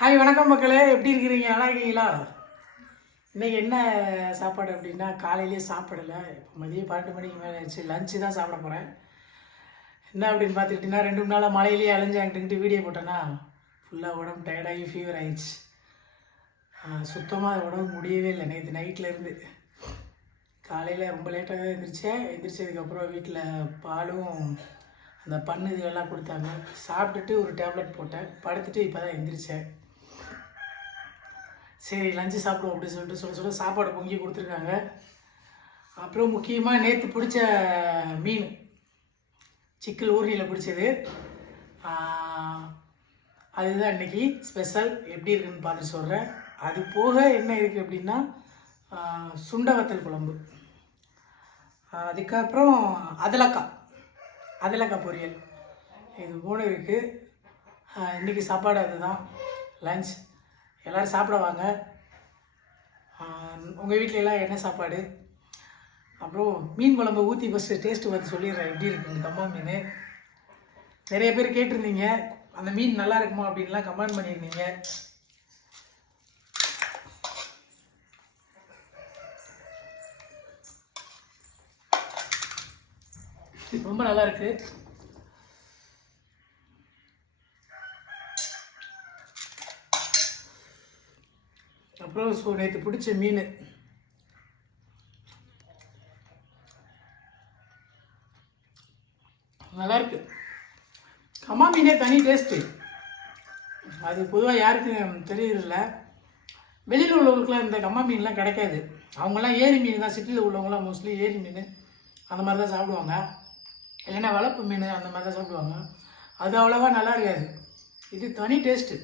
Hi வணக்கம் மக்களே, எப்படி இருக்கிறீங்க? நல்லா இருக்கீங்களா? இன்றைக்கி என்ன சாப்பாடு அப்படின்னா, காலையிலேயே சாப்பிடலை. இப்போ மதியம் 12 மணிக்கு மேலே ஆச்சு. லஞ்சு தான் சாப்பிட போகிறேன். என்ன அப்படின்னு பார்த்துக்கிட்டிங்கன்னா, 2 நாளாக மழையிலேயே அலைஞ்சாங்கிட்டு வீடியோ போட்டேன்னா ஃபுல்லாக உடம்பு டயர்டாகி ஃபீவர் ஆகிடுச்சு. சுத்தமாக உடம்பு முடியவே இல்லை. நேற்று நைட்லேருந்து காலையில் ரொம்ப லேட்டாக தான் எழுந்திரிச்சேன். எழுந்திரிச்சதுக்கப்புறம் வீட்டில் பாலும் அந்த பண்ணு இதெல்லாம் கொடுத்தாங்க. சாப்பிட்டுட்டு ஒரு டேப்லெட் போட்டேன். படுத்துட்டு இப்போ தான் எழுந்திரிச்சேன். சரி லஞ்சு சாப்பிடுவோம் அப்படின்னு சொல்லிட்டு சாப்பாடு பொங்கி கொடுத்துருக்காங்க. அப்புறம் முக்கியமாக நேற்று பிடிச்ச மீன் சிக்கல் ஊர்னியில் பிடிச்சது. அதுதான் இன்றைக்கி ஸ்பெஷல். எப்படி இருக்குன்னு பார்த்து சொல்கிறேன். அது போக என்ன இருக்குது அப்படின்னா, சுண்டை வத்தல் குழம்பு, அதுக்கப்புறம் அதலக்காய் பொரியல், இது 3 இருக்குது. இன்றைக்கி சாப்பாடு அதுதான் லஞ்ச். எல்லோரும் சாப்பிட வாங்க. உங்கள் வீட்டிலலாம் என்ன சாப்பாடு? அப்புறம் மீன் குழம்பு ஊற்றி ஃபஸ்ட்டு டேஸ்ட்டு வந்து சொல்லிடுறேன் எப்படி இருக்குங்க. கம்மா மீன் நிறைய பேர் கேட்டிருந்தீங்க, அந்த மீன் நல்லா இருக்குமா அப்படின்லாம் கமெண்ட் பண்ணியிருந்தீங்க. ரொம்ப நல்லா இருக்குது. அப்புறம் நேற்று பிடிச்ச மீன் நல்லாயிருக்கு. கம்மா மீனே தனி டேஸ்ட்டு. அது பொதுவாக யாருக்கும் தெரியறதில்ல. வெளியில் உள்ளவங்களுக்குலாம் இந்த கம்மா மீன்லாம் கிடைக்காது. அவங்களாம் ஏரி மீன் தான். சிட்டியில் உள்ளவங்களாம் மோஸ்ட்லி ஏரி மீன் அந்த மாதிரி தான் சாப்பிடுவாங்க. இல்லைன்னா வளர்ப்பு மீன் அந்த மாதிரி தான் சாப்பிடுவாங்க. அது அவ்வளோவா நல்லா இருக்காது. இது தனி டேஸ்ட்டு.